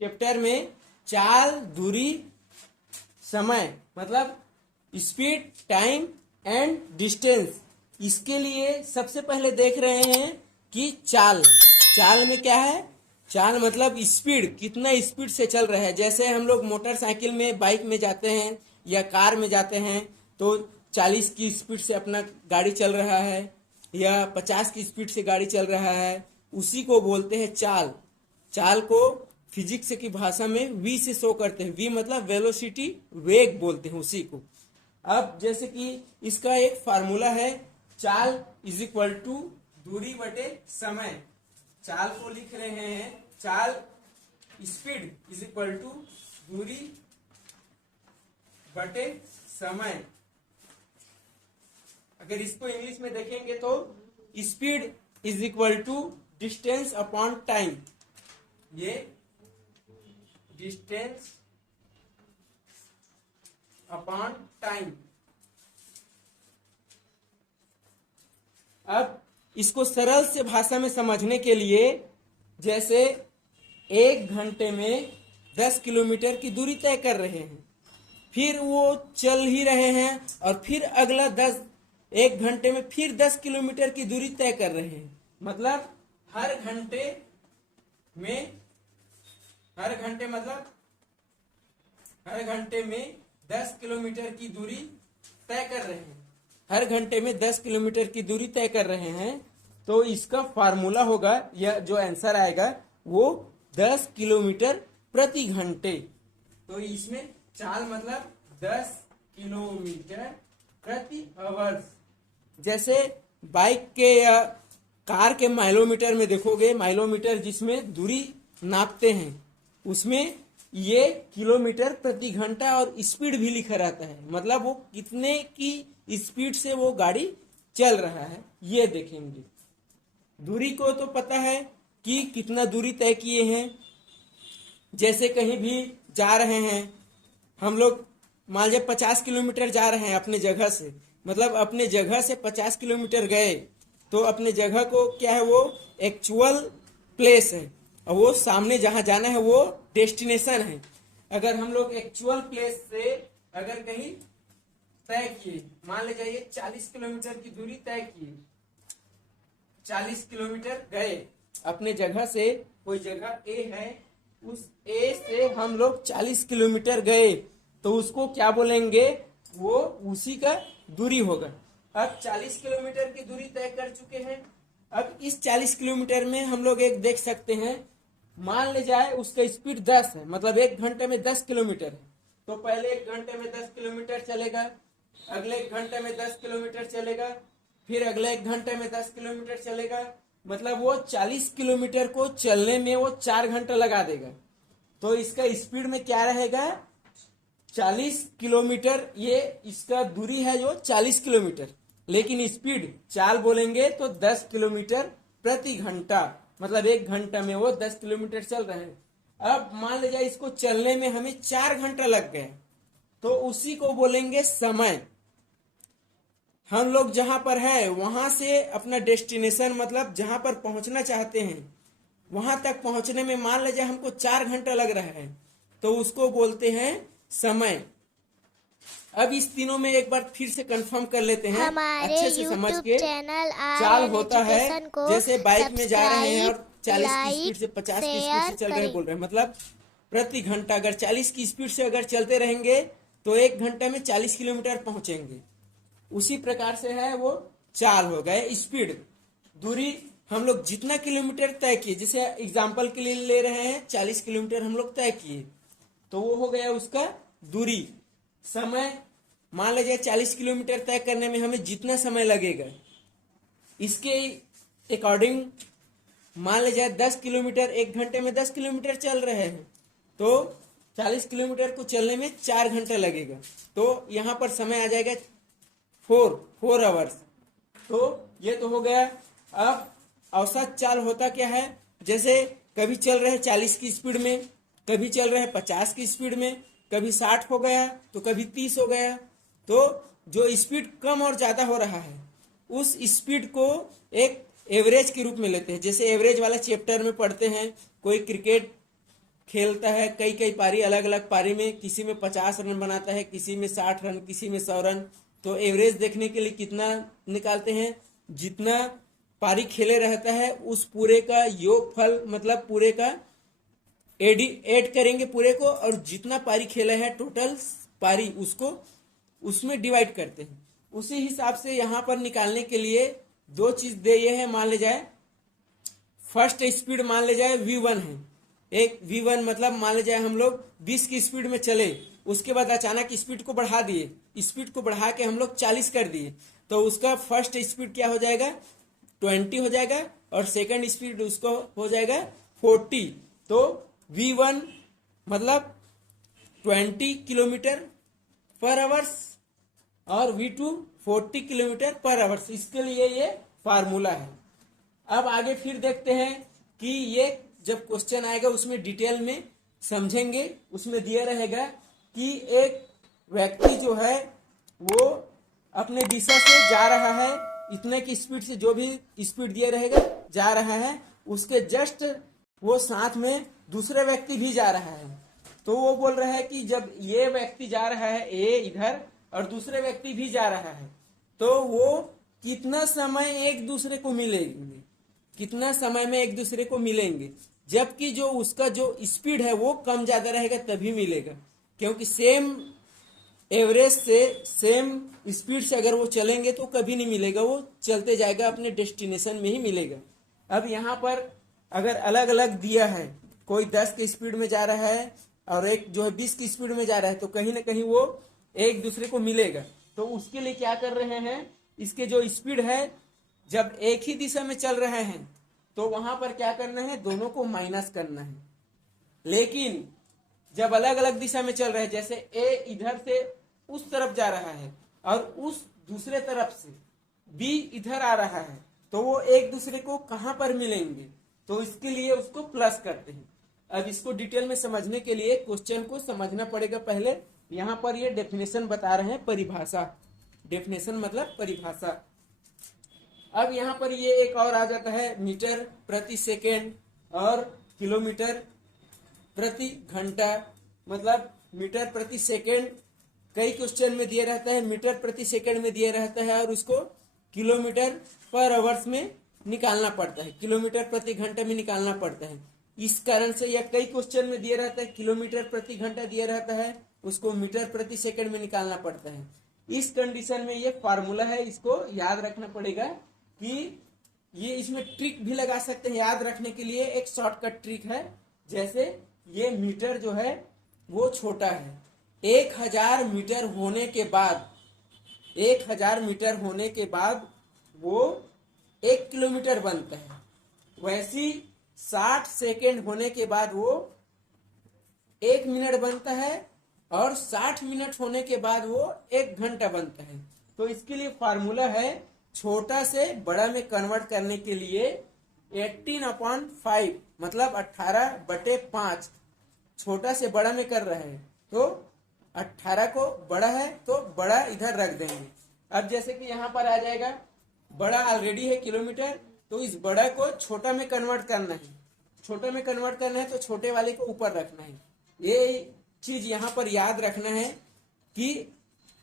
Chapter में चाल, दूरी, समय मतलब स्पीड, टाइम एंड डिस्टेंस। इसके लिए सबसे पहले देख रहे हैं कि चाल। चाल में क्या है? चाल मतलब स्पीड, कितना स्पीड से चल रहा है। जैसे हम लोग मोटरसाइकिल में, बाइक में जाते हैं या कार में जाते हैं तो 40 की स्पीड से अपना गाड़ी चल रहा है या 50 की स्पीड से गाड़ी चल रहा है, उसी को बोलते हैं चाल। चाल को फिजिक्स की भाषा में वी से शो करते हैं। वी मतलब वेलोसिटी, वेग बोलते हैं उसी को। अब जैसे कि इसका एक फार्मूला है, चाल इज इक्वल टू दूरी बटे समय। चाल को लिख रहे हैं, चाल स्पीड इज इक्वल टू दूरी बटे समय। अगर इसको इंग्लिश में देखेंगे तो speed is equal to distance upon time. ये डिस्टेंस अपॉन टाइम। अब इसको सरल से भाषा में समझने के लिए, जैसे 1 घंटे में 10 किलोमीटर की दूरी तय कर रहे हैं, फिर वो चल ही रहे हैं और फिर अगला 1 घंटे में फिर 10 किलोमीटर की दूरी तय कर रहे हैं। मतलब हर घंटे में 10 किलोमीटर की दूरी तय कर रहे हैं। हर घंटे में 10 किलोमीटर की दूरी तय कर रहे हैं, तो इसका फार्मूला होगा, या जो आंसर आएगा वो 10 किलोमीटर प्रति घंटे। तो इसमें चाल मतलब 10 किलोमीटर प्रति आवर्स। जैसे बाइक के या कार के माइलोमीटर में देखोगे, माइलोमीटर जिसमें दूरी नापते हैं, उसमें ये किलोमीटर प्रति घंटा और स्पीड भी लिखा रहता है। मतलब वो कितने की स्पीड से वो गाड़ी चल रहा है, ये देखेंगे। दूरी को तो पता है कि कितना दूरी तय किए हैं। जैसे कहीं भी जा रहे हैं हम लोग, मान लीजिए 50 किलोमीटर जा रहे हैं अपने जगह से, मतलब अपने जगह से 50 किलोमीटर गए, तो अपने जगह को क्या है, वो एक्चुअल प्लेस है और वो सामने जहां जाना है वो डेस्टिनेशन है। अगर हम लोग एक्चुअल प्लेस से अगर कहीं तय किए, मान ले जाइए 40 किलोमीटर की दूरी तय किए, 40 किलोमीटर गए अपने जगह से, कोई जगह ए है, उस ए से हम लोग 40 किलोमीटर गए, तो उसको क्या बोलेंगे, वो उसी का दूरी होगा। अब 40 किलोमीटर की दूरी तय कर चुके हैं। अब इस 40 किलोमीटर में हम लोग एक देख सकते हैं, मान ले जाए उसका स्पीड 10 है, मतलब 1 घंटे में 10 किलोमीटर है, तो पहले 1 घंटे में 10 किलोमीटर चलेगा, अगले 1 घंटे में 10 किलोमीटर चलेगा, फिर अगले 1 घंटे में 10 किलोमीटर चलेगा। मतलब वो 40 किलोमीटर को चलने में वो 4 घंटा लगा देगा। तो इसका स्पीड में क्या रहेगा, 40 किलोमीटर। ये इसका दूरी है जो 40 किलोमीटर, लेकिन स्पीड चाल बोलेंगे तो 10 किलोमीटर प्रति घंटा। मतलब 1 घंटा में वो 10 किलोमीटर चल रहे हैं। अब मान लीजिए इसको चलने में हमें 4 घंटा लग गए, तो उसी को बोलेंगे समय। हम लोग जहां पर है वहां से अपना डेस्टिनेशन, मतलब जहां पर पहुंचना चाहते हैं वहां तक पहुंचने में मान लीजिए हमको 4 घंटा लग रहा है, तो उसको बोलते हैं समय। अब इस तीनों में एक बार फिर से कंफर्म कर लेते हैं अच्छे से समझ के। चाल होता है, जैसे बाइक में जा रहे हैं और 40 की स्पीड से 50 की स्पीड से चल रहे हैं बोल रहे हैं, मतलब प्रति घंटा अगर 40 की स्पीड से अगर चलते रहेंगे तो 1 घंटे में 40 किलोमीटर पहुंचेंगे। उसी प्रकार से है वो चाल हो गए। स्पीड, दूरी हम लोग जितना किलोमीटर तय किए, जैसे एग्जाम्पल के लिए ले रहे हैं 40 किलोमीटर हम लोग तय किए, तो वो हो गया उसका दूरी। समय, मान लीजिए 40 किलोमीटर तय करने में हमें जितना समय लगेगा, इसके अकॉर्डिंग मान लीजिए 10 किलोमीटर 1 घंटे में 10 किलोमीटर चल रहे हैं, तो 40 किलोमीटर को चलने में 4 घंटा लगेगा। तो यहाँ पर समय आ जाएगा 4 आवर्स। तो ये तो हो गया। अब औसत चाल होता क्या है, जैसे कभी चल रहे हैं 40 की स्पीड में, कभी चल रहे हैं 50 की स्पीड में, कभी 60 हो गया तो कभी 30 हो गया। तो जो स्पीड कम और ज्यादा हो रहा है उस स्पीड को एक एवरेज के रूप में लेते हैं। जैसे एवरेज वाला चैप्टर में पढ़ते हैं, कोई क्रिकेट खेलता है, कई कई पारी, अलग अलग पारी में, किसी में 50 रन बनाता है, किसी में 60 रन, किसी में 100 रन। तो एवरेज देखने के लिए कितना निकालते हैं, जितना पारी खेले रहता है उस पूरे का योगफल, मतलब पूरे का ऐड करेंगे पूरे को, और जितना पारी खेला है टोटल पारी उसको उसमें डिवाइड करते हैं। उसी हिसाब से यहाँ पर निकालने के लिए दो चीज दे ये है, मान ले जाए फर्स्ट स्पीड मान ले जाए v1 है, एक v1 मतलब मान ले जाए हम लोग 20 की स्पीड में चले, उसके बाद अचानक स्पीड को बढ़ा दिए, स्पीड को बढ़ा के हम लोग 40 कर दिए, तो उसका फर्स्ट स्पीड क्या हो जाएगा 20 हो जाएगा, और सेकंड स्पीड उसको हो जाएगा 40। तो v1 मतलब 20 किलोमीटर पर आवर्स और v2 40 किलोमीटर पर आवर्स। इसके लिए ये फार्मूला है। अब आगे फिर देखते हैं कि ये जब क्वेश्चन आएगा उसमें डिटेल में समझेंगे। उसमें दिया रहेगा कि एक व्यक्ति जो है वो अपने दिशा से जा रहा है, इतने की स्पीड से, जो भी स्पीड दिया रहेगा जा रहा है, उसके जस्ट वो साथ में दूसरे व्यक्ति भी जा रहा है। तो वो बोल रहा है कि जब ये व्यक्ति जा रहा है ए इधर और दूसरे व्यक्ति भी जा रहा है, तो वो कितना समय एक दूसरे को मिलेंगे, कितना समय में एक दूसरे को मिलेंगे, जबकि जो उसका जो स्पीड है वो कम ज्यादा रहेगा तभी मिलेगा, क्योंकि सेम एवरेज से सेम स्पीड से अगर वो चलेंगे तो कभी नहीं मिलेगा, वो चलते जाएगा अपने डेस्टिनेशन में ही मिलेगा। अब यहाँ पर अगर अलग अलग दिया है, कोई 10 की स्पीड में जा रहा है और एक जो है 20 की स्पीड में जा रहा है, तो कहीं ना कहीं वो एक दूसरे को मिलेगा। तो उसके लिए क्या कर रहे हैं, इसके जो स्पीड है जब एक ही दिशा में चल रहे हैं तो वहां पर क्या करना है, दोनों को माइनस करना है। लेकिन जब अलग अलग दिशा में चल रहे हैं, जैसे ए इधर से उस तरफ जा रहा है और उस दूसरे तरफ से बी इधर आ रहा है, तो वो एक दूसरे को कहां पर मिलेंगे, तो इसके लिए उसको प्लस करते हैं। अब इसको डिटेल में समझने के लिए क्वेश्चन को समझना पड़ेगा। पहले यहाँ पर ये डेफिनेशन बता रहे हैं, परिभाषा, डेफिनेशन मतलब परिभाषा। अब यहाँ पर ये एक और आ जाता है मीटर प्रति सेकेंड और किलोमीटर प्रति घंटा, मतलब मीटर प्रति सेकेंड कई क्वेश्चन में दिया रहता है, मीटर प्रति सेकेंड में दिया रहता है, और उसको किलोमीटर पर आवर्स में निकालना पड़ता है, किलोमीटर प्रति घंटा में निकालना पड़ता है। इस कारण से यह कई क्वेश्चन में दिया रहता है, किलोमीटर प्रति घंटा दिया रहता है, उसको मीटर प्रति सेकंड में निकालना पड़ता है। इस कंडीशन में ये फार्मूला है, इसको याद रखना पड़ेगा कि ये इसमें ट्रिक भी लगा सकते हैं याद रखने के लिए। एक शॉर्टकट ट्रिक है, जैसे ये मीटर जो है वो छोटा है, 1000 मीटर होने के बाद, 1000 मीटर होने के बाद वो 1 किलोमीटर बनता है। वैसी 60 सेकेंड होने के बाद वो 1 मिनट बनता है, और 60 मिनट होने के बाद वो 1 घंटा बनता है। तो इसके लिए फार्मूला है, छोटा से बड़ा में कन्वर्ट करने के लिए 18/5 मतलब 18/5 छोटा से बड़ा में कर रहे हैं, तो 18 को बड़ा है तो बड़ा इधर रख देंगे। अब जैसे कि यहाँ पर आ जाएगा, बड़ा ऑलरेडी है किलोमीटर, तो इस बड़ा को छोटा में कन्वर्ट करना है, छोटे में कन्वर्ट करना है तो छोटे वाले को ऊपर रखना है। ये चीज यहाँ पर याद रखना है कि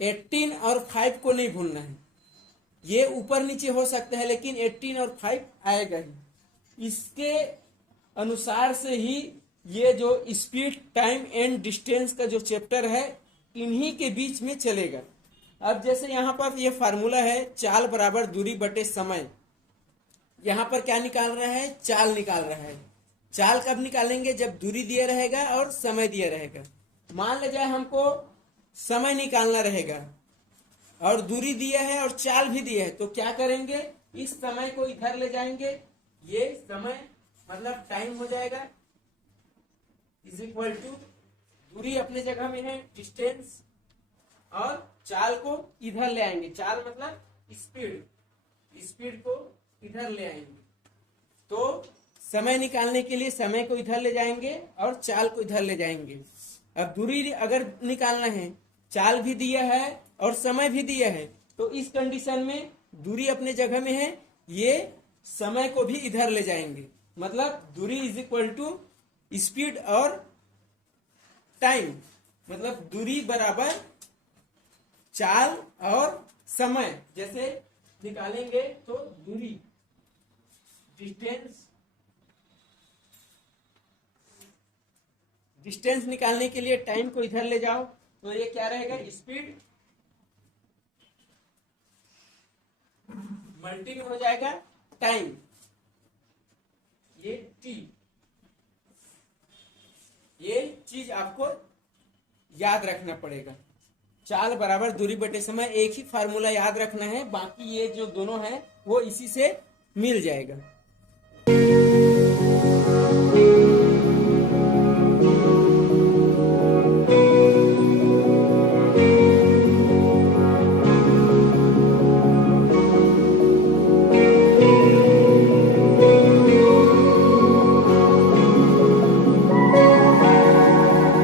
18 और 5 को नहीं भूलना है। ये ऊपर नीचे हो सकता है लेकिन 18 और 5 आएगा ही। इसके अनुसार से ही ये जो स्पीड, टाइम एंड डिस्टेंस का जो चैप्टर है इन्हीं के बीच में चलेगा। अब जैसे यहाँ पर ये फार्मूला है, चाल बराबर दूरी बटे समय। यहाँ पर क्या निकाल रहा है, चाल निकाल रहा है। चाल कब निकालेंगे, जब दूरी दिया रहेगा और समय दिया रहेगा। मान ले जाए हमको समय निकालना रहेगा और दूरी दिया है और चाल भी दिया है, तो क्या करेंगे, इस समय को इधर ले जाएंगे, ये समय मतलब टाइम हो जाएगा इज इक्वल टू दूरी अपने जगह में है डिस्टेंस, और चाल को इधर ले आएंगे, चाल मतलब स्पीड, स्पीड को इधर ले आएंगे। तो समय निकालने के लिए समय को इधर ले जाएंगे और चाल को इधर ले जाएंगे। अब दूरी अगर निकालना है, चाल भी दिया है और समय भी दिया है, तो इस कंडीशन में दूरी अपने जगह में है, ये समय को भी इधर ले जाएंगे, मतलब दूरी इज इक्वल टू स्पीड और टाइम, मतलब दूरी बराबर चाल और समय। जैसे निकालेंगे तो दूरी, डिस्टेंस निकालने के लिए टाइम को इधर ले जाओ, तो ये क्या रहेगा, स्पीड मल्टी में हो जाएगा टाइम, ये टी। ये चीज आपको याद रखना पड़ेगा। चाल बराबर दूरी बटे समय, एक ही फार्मूला याद रखना है, बाकी ये जो दोनों है वो इसी से मिल जाएगा।